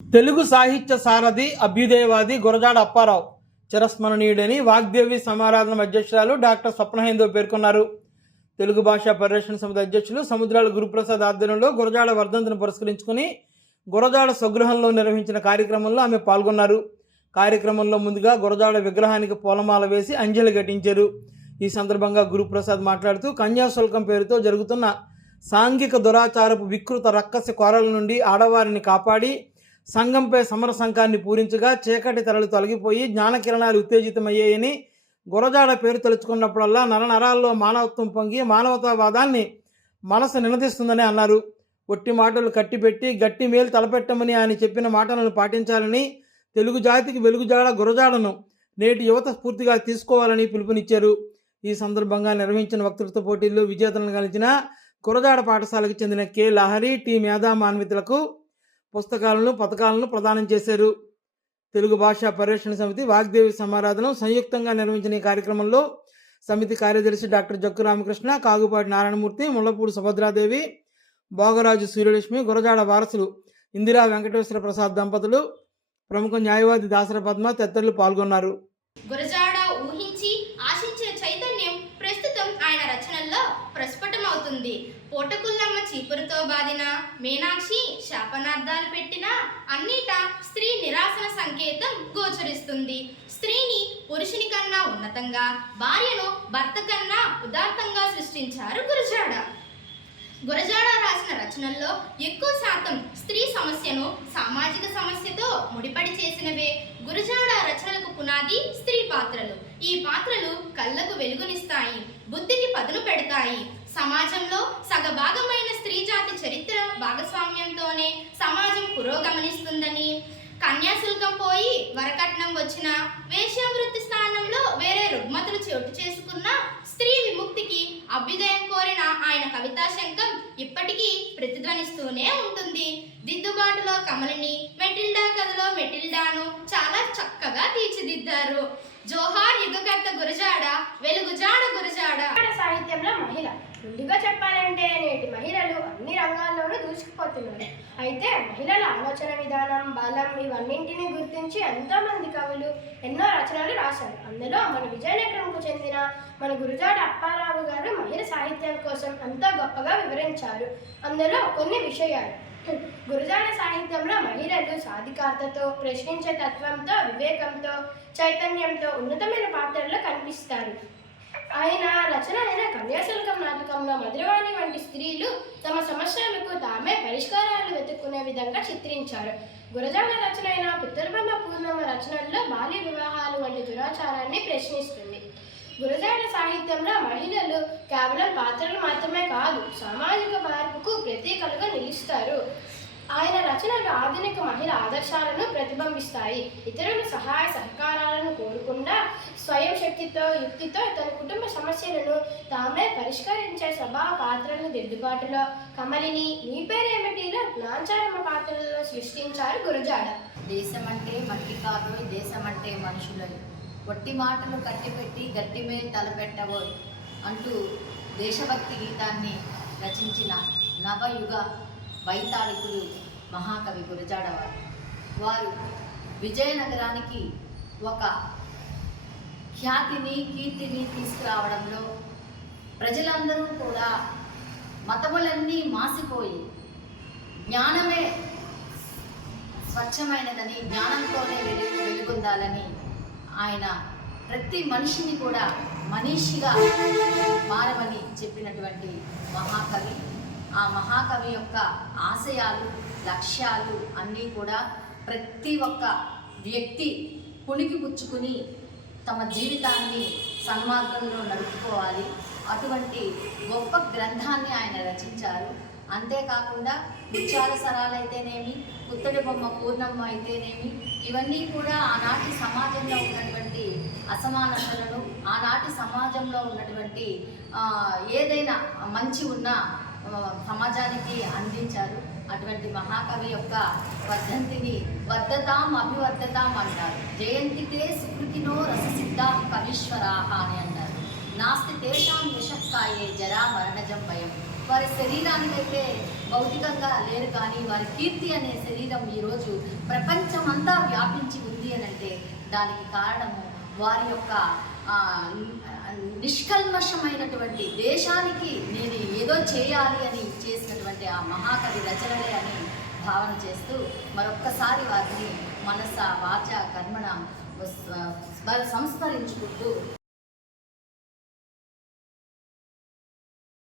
తెలుగు సాహిత్య సారథి అభ్యుదయవాది గురజాడ అప్పారావు. చిరస్మరణీయుడని వాగ్దేవి సమారాధన అధ్యక్షురాలు డాక్టర్ స్వప్నహేందో పేర్కొన్నారు. తెలుగు భాషా పరిరక్షణ సమితి అధ్యక్షులు సముద్రాల గురుప్రసాద్ ఆధ్వర్యంలో గురజాడ వర్ధంతిని పురస్కరించుకుని గురజాడ స్వగృహంలో నిర్వహించిన కార్యక్రమంలో ఆమె పాల్గొన్నారు. కార్యక్రమంలో ముందుగా గురజాడ విగ్రహానికి పూలమాల వేసి అంజలి ఘటించారు. ఈ సందర్భంగా గురుప్రసాద్ మాట్లాడుతూ కన్యాశుల్కం పేరుతో జరుగుతున్న సాంఘిక దురాచారపు వికృత రక్కసి కోరల నుండి ఆడవారిని కాపాడి సంఘంపై సమర సంఘాన్ని పూరించగా చీకటి తెరలు తొలగిపోయి జ్ఞానకిరణాలు ఉత్తేజితమయ్యాయని గురజాడ పేరు తలుచుకున్నప్పుడల్లా నరనరాల్లో మానవత్వం పొంగి మానవతావాదాన్ని మనసు నినదిస్తుందని అన్నారు. ఒట్టి మాటలు కట్టిపెట్టి గట్టి మేలు తలపెట్టమని ఆయన చెప్పిన మాటలను పాటించాలని తెలుగు జాతికి వెలుగుజాడ గురజాడను నేటి యువత స్ఫూర్తిగా తీసుకోవాలని పిలుపునిచ్చారు. ఈ సందర్భంగా నిర్వహించిన వక్తృత్వ పోటీల్లో విజేతలను కలిసిన గురజాడ పాఠశాలకు చెందిన కె లహరి టి మేధా మాన్వితులకు పుస్తకాలను పథకాలను ప్రదానం చేశారు. తెలుగు భాషా పరిరక్షణ సమితి వాగ్దేవి సమారాధనం సంయుక్తంగా నిర్వహించిన ఈ కార్యక్రమంలో సమితి కార్యదర్శి డాక్టర్ జక్కు రామకృష్ణ కాగుపాటి నారాయణమూర్తి ముళ్ళపూడి సుభద్రాదేవి భోగరాజు సూర్యలక్ష్మి గురజాడ వారసులు ఇందిరా వెంకటేశ్వర ప్రసాద్ దంపతులు ప్రముఖ న్యాయవాది దాసర పద్మ తదితరులు పాల్గొన్నారు. శాపనార్థాలు పెట్టిన అన్నిటా స్త్రీ నిరాశన సంకేతం గోచరిస్తుంది. స్త్రీని పురుషుని కన్నా ఉన్నతంగా భార్యను భర్త కన్నా ఉదాత్తంగా సృష్టించారు గురజాడ. గురజాడ రాసిన రచనల్లో ఎక్కువ శాతం స్త్రీ సమస్యను సామాజిక సమస్యతో ముడిపడి చేసినవే గురజాడ రచనలకు పునాది స్త్రీ పాత్రలు. ఈ పాత్రలు కళ్ళకు వెలుగునిస్తాయి బుద్ధికి పదును పెడతాయి సమాజంలో సగభాగమైన స్త్రీ జాతి చరిత్ర భాగస్వామ్యంతోనే సమాజం పురోగమనిస్తుందని. కన్యాశుల్కం పోయి వరకట్నం వచ్చిన వేశ్యావృత్తి స్థానంలో వేరే రుగ్మతులు చోటు చేసుకున్న స్త్రీ విముక్తికి అభ్యుదయం కోరిన ఆయన కవితా శంఖం ఇప్పటికీ ప్రతిధ్వనిస్తూనే ఉంటుంది. దిద్దుబాటులో కమలిని మెటిల్డా కథలో మెటిల్డాను చాలా చక్కగా తీర్చిదిద్దారు. జోహార్ యుగకర్త గురజాడ వెలుగుజాడ గురజాడ కన్నడ సాహిత్యంలో మహిళ ముందుగా చెప్పాలంటే నేటి మహిళలు అన్ని రంగాల్లోనూ దూసుకుపోతున్నారు అయితే మహిళల ఆలోచన విధానం బలం ఇవన్నింటినీ గుర్తించి ఎంతో మంది కవులు ఎన్నో రచనలు రాశారు. అందులో మన విజయనగరంకు చెందిన మన గురుజాడ అప్పారావు గారు మహిళ సాహిత్యం కోసం ఎంతో గొప్పగా వివరించారు. అందులో కొన్ని విషయాలు. గురుజాడ సాహిత్యంలో మహిళలు సాధికారతతో ప్రశ్నించే తత్వంతో వివేకంతో చైతన్యంతో ఉన్నతమైన పాత్రల్లో కనిపిస్తారు. ఆయన రచన అయిన కన్యాసుల నాటకంలో మధురవాణి వంటి స్త్రీలు తమ సమస్యలకు తామే పరిష్కారాలు వెతుక్కునే విధంగా చిత్రించారు. గురజాడ రచన అయిన పితృబ్రహ్మ పూర్ణమ్మ రచనల్లో బాల్య వివాహాలు వంటి దురాచారాన్ని ప్రశ్నిస్తుంది. గురజాడ సాహిత్యంలో మహిళలు కేవలం పాత్రలు మాత్రమే కాదు సామాజిక మార్పుకు ప్రతీకలుగా నిలుస్తారు. ఆయన రచనలు ఆధునిక మహిళ ఆదర్శాలను ప్రతిబింబిస్తాయి. ఇతరుల సహాయ సహకారాలను కోరకుండా స్వయం శక్తితో యుక్తితో తన కుటుంబ సమస్యలను తామే పరిష్కరించే స్వభావ పాత్రలను దిద్దుబాటులో. కమలిని నీ పేరేమిటిలో నాంచారమ్మ పాత్రలలో సృష్టించారు గురజాడ. దేశం అంటే మట్టి కాదు దేశం అంటే మనుషులని ఒట్టి మాటలు కట్టిపెట్టి గట్టి మీద తలపెట్టబోయ్ అంటూ దేశభక్తి గీతాన్ని రచించిన నవయుగ వైతాళికుడు మహాకవి గురజాడవారు వారు విజయనగరానికి ఒక ఖ్యాతిని కీర్తిని తీసుకురావడంలో ప్రజలందరూ కూడా మతములన్నీ మాసిపోయి జ్ఞానమే స్వచ్ఛమైనదని జ్ఞానంతోనే వెలుగు వెలుగొందాలని ఆయన ప్రతి మనిషిని కూడా మనీషిగా మారమని చెప్పినటువంటి మహాకవి. ఆ మహాకవి యొక్క ఆశయాలు లక్ష్యాలు అన్నీ కూడా ప్రతి ఒక్క వ్యక్తి పుణికి పుచ్చుకుని తమ జీవితాన్ని సన్మార్గంలో నడుపుకోవాలి. అటువంటి గొప్ప గ్రంథాన్ని ఆయన రచించారు. అంతేకాకుండా ముత్యాల సరాలైతేనేమి పుత్తడి బొమ్మ పూర్ణమ్మ అయితేనేమి ఇవన్నీ కూడా ఆనాటి సమాజంలో ఉన్నటువంటి అసమానతలను ఆనాటి సమాజంలో ఉన్నటువంటి ఏదైనా మంచి ఉన్న సమాజానికి అందించారు. అటువంటి మహాకవి యొక్క వర్ధంతిని వర్ధతాం అభివర్ధతాం అంటారు. జయంతితే సుకృతినో రససిద్ధ కవీశ్వరాహ అని అంటారు. నాస్తి తేషాం యశక్కాయే జరా మరణజం భయం. వారి శరీరానికైతే భౌతికంగా లేరు కానీ వారి కీర్తి అనే శరీరం ఈరోజు ప్రపంచమంతా వ్యాపించి ఉంది అని అంటే దానికి కారణము వారి యొక్క నిష్కల్మషమైనటువంటి దేశానికి నేను ఏదో చేయాలి అని చేసినటువంటి ఆ మహాకవి రచనలే అని భావన చేస్తూ మరొక్కసారి వారిని మనస వాచ కర్మణ సంస్మరించుకుంటూ